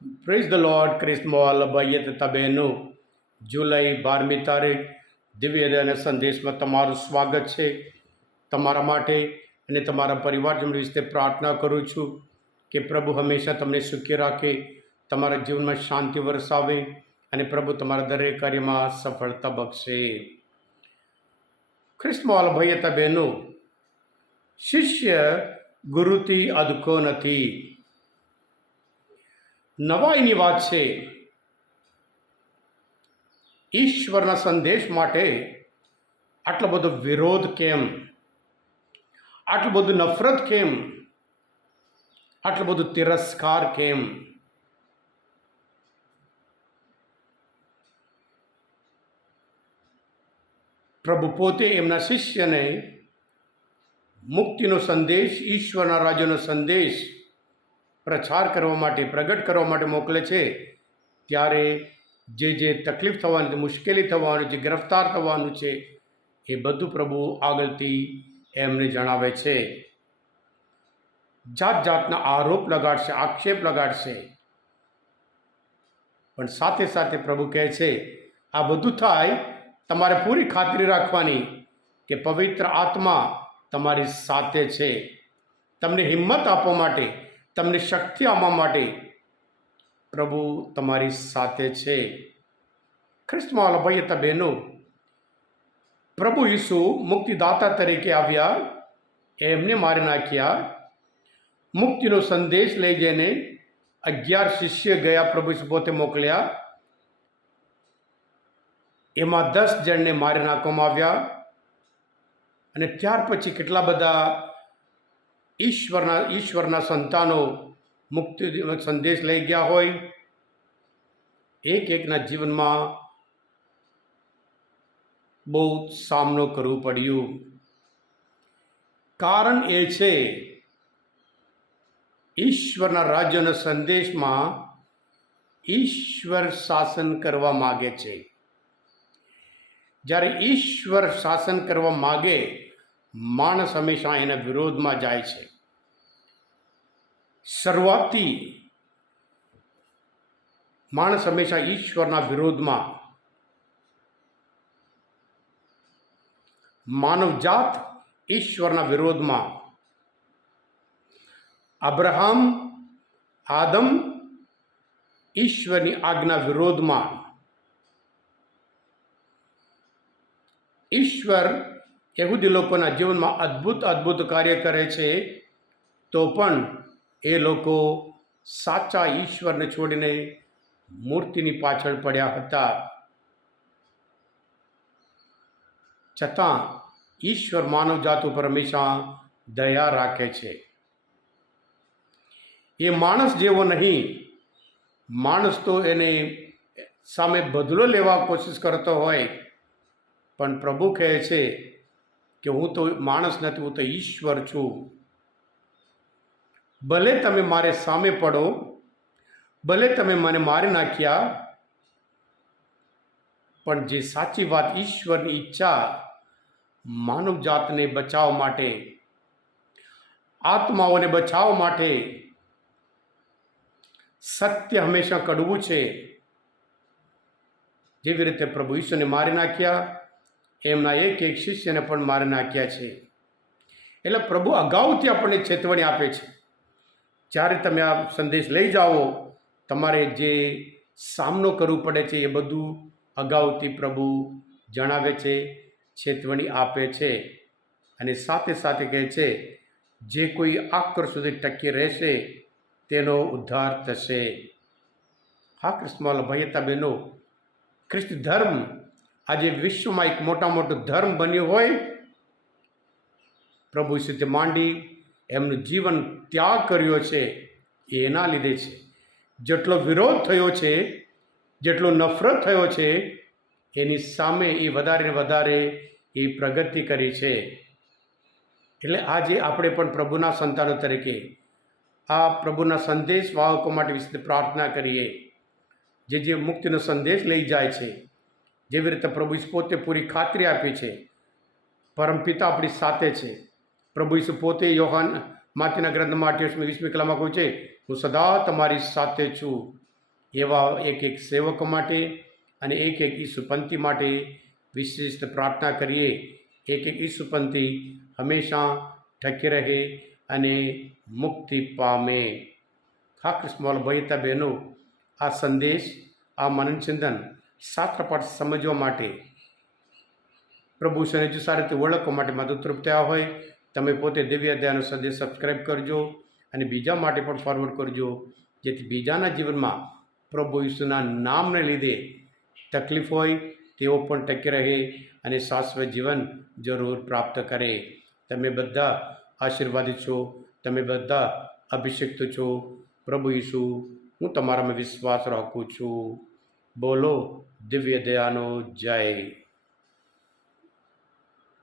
Praise the lord ક્રિસ્મોલ ભાઈએ તથા બહેનો, જુલાઈ 12મી તારીખ દિવ્ય અને સંદેશમાં તમારું સ્વાગત છે. તમારા માટે અને તમારા પરિવારજનો વિશે પ્રાર્થના કરું છું કે પ્રભુ હંમેશા તમને સુખી રાખે, તમારા જીવનમાં શાંતિ વરસાવે અને પ્રભુ તમારા દરેક કાર્યમાં સફળતા બક્ષે. ખ્રિસ્મોલ ભાઈએ તથા બહેનો, શિષ્ય ગુરુથી અદખો નથી. નવાઈની વાત છે, ઈશ્વરના સંદેશ માટે આટલો બધો વિરોધ કેમ, આટલું બધું નફરત કેમ, આટલું બધું તિરસ્કાર કેમ? પ્રભુ પોતે એમના શિષ્યને મુક્તિનો સંદેશ, ઈશ્વરના રાજ્યનો સંદેશ પ્રચાર કરવા માટે, પ્રગટ કરવા માટે મોકલે છે. ત્યારે જે તકલીફ થવાની, મુશ્કેલી થવાની, જે ગિરફ્તાર થવાનું છે, એ બધું પ્રભુ આગળથી એમને જણાવે છે. જાત જાતના આરોપ લગાડશે, આક્ષેપ લગાડશે, પણ સાથે સાથે પ્રભુ કહે છે આ બધું થાય તમારે પૂરી ખાતરી રાખવાની કે પવિત્ર આત્મા તમારી સાથે છે. તમને હિંમત આપવા માટે, તમને શક્તિ આપવા માટે પ્રભુ તમારી સાથે છે. ખ્રિસ્તમાં ભાઈ હતા બહેનો, પ્રભુ ઈસુ મુક્તિદાતા તરીકે આવ્યા, એમને મારી નાખ્યા. મુક્તિનો સંદેશ લઈ જઈને 11 શિષ્ય ગયા, પ્રભુ ઈસુ પોતે મોકલ્યા. એમાં 10 જણને મારી નાખવામાં આવ્યા. અને ત્યાર પછી કેટલા બધા ઈશ્વરના સંતાનો મુક્તિ સંદેશ લઈ ગયા હોય. એકના જીવનમાં બહુ સામનો કરવું પડ્યું. કારણ એ છે, ઈશ્વરના રાજ્યના સંદેશમાં ઈશ્વર શાસન કરવા માગે છે. જ્યારે ઈશ્વર શાસન કરવા માગે, માણસ હંમેશા એના વિરોધમાં જાય છે. શરૂઆતથી માણસ હંમેશા ઈશ્વરના વિરોધમાં, માનવજાત ઈશ્વરના વિરોધમાં. અબ્રાહમ, આદમ ઈશ્વરની આજ્ઞા વિરોધમાં. ઈશ્વર યહૂદી લોકોના જીવનમાં અદ્ભુત કાર્ય કરે છે, તો પણ એ લોકો સાચા ઈશ્વરને છોડીને મૂર્તિની પાછળ પડ્યા હતા. છતાં ઈશ્વર માનવજાત ઉપર હંમેશા દયા રાખે છે. એ માણસ જેવો નહીં. માણસ તો એને સામે બદલો લેવા કોશિશ કરતો હોય, પણ પ્રભુ કહે છે કે હું તો માણસ નથી, હું તો ઈશ્વર છું. ભલે તમે મારે સામે પડો, ભલે તમે મને મારી નાખ્યા, પણ જે સાચી વાત, ઈશ્વરની ઈચ્છા માનવજાતને બચાવવા માટે, આત્માઓને બચાવવા માટે, સત્ય હંમેશા કડવું છે. જેવી રીતે પ્રભુ ઈસુને મારી નાખ્યા, એમના એક શિષ્યને પણ મારી નાખ્યા છે. એટલે પ્રભુ અગાઉથી આપણને ચેતવણી આપે છે, જ્યારે તમે આ સંદેશ લઈ જાઓ, તમારે જે સામનો કરવું પડે છે એ બધું અગાઉથી પ્રભુ જણાવે છે, ચેતવણી આપે છે. અને સાથે સાથે કહે છે, જે કોઈ આખર સુધી ટકી રહેશે તેનો ઉદ્ધાર થશે. હા ખ્રિસ્તમાં ભાઈ હતા બહેનો, ખ્રિસ્ત ધર્મ આજે વિશ્વમાં એક મોટો ધર્મ બન્યો હોય. પ્રભુ ઈસુથી માંડી એમનું જીવન ત્યાગ કર્યો છે, એના લીધે છે. જેટલો વિરોધ થયો છે, જેટલો નફરત થયો છે, એની સામે એ વધારે એ પ્રગતિ કરી છે. એટલે આજે આપણે પણ પ્રભુના સંતાનો તરીકે આ પ્રભુના સંદેશ વાહકો માટે વિશે પ્રાર્થના કરીએ. જે મુક્તિનો સંદેશ લઈ જાય છે, જેવી રીતે પ્રભુ ઈસુ પોતે પૂરી ખાતરી આપી છે, પરમપિતા આપણી સાથે છે. પ્રભુ ઈસુ પોતે યોહાન માથીના ગ્રંથમાં 28મી 20મી કલામાં કહ્યું છે, હું સદા તમારી સાથે છું, એવા એક એક સેવક માટે અને એક એક ઈસુપંથી માટે વિશિષ્ટ પ્રાર્થના કરીએ. એક એક ઈસુપંથી હંમેશા ટકી રહે અને મુક્તિ પામે. હા કૃષ્ણ ભાઈ બહેનો, આ સંદેશ, આ મનનચિંતન શાસ્ત્રપાઠ સમજવા માટે, પ્રભુ શનિ સારી રીતે ઓળખવા માટે મદદરૂપ થયા હોય, તમે પોતે દિવ્ય દયાનો સંદેશ સબસ્ક્રાઈબ કરજો અને બીજા માટે પણ ફોરવર્ડ કરજો, જેથી બીજાના જીવનમાં પ્રભુ ઈસુના નામને લીધે તકલીફ હોય તેઓ પણ ટકી રહે અને શાશ્વત જીવન જરૂર પ્રાપ્ત કરે. તમે બધા આશીર્વાદિત છો, તમે બધા અભિષિક્ત છો. પ્રભુ ઈસુ, હું તમારામાં વિશ્વાસ રાખું છું. બોલો દિવ્ય દયાનો જય.